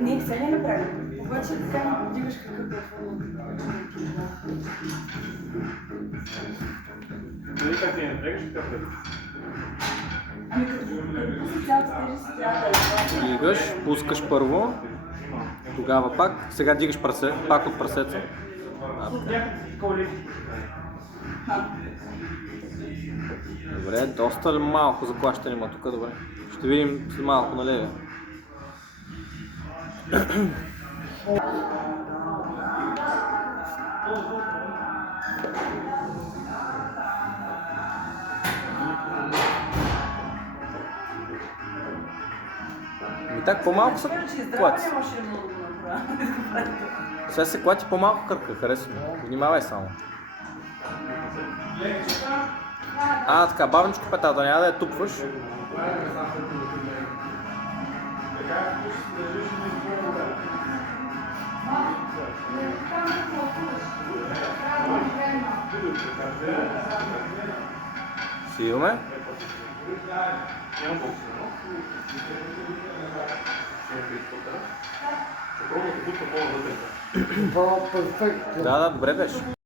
Не, все не направи. Обаче така дигаш какъв е. Дали как ти не напрягаш, така пред? Ами като пуснеш цялата тежест, трябва да е. Дигаш, пускаш първо, тогава пак, сега дигаш прасе, пак от прасеца. Добре, доста ли малко заклащане има тук, добре. Ще видим след малко на левия. И так по-малко са клати. Сега се клати по-малко кръка, харесва. Внимавай само. Така, бавничко петата, няма да я тупваш. Сиваме. Да, добре беше.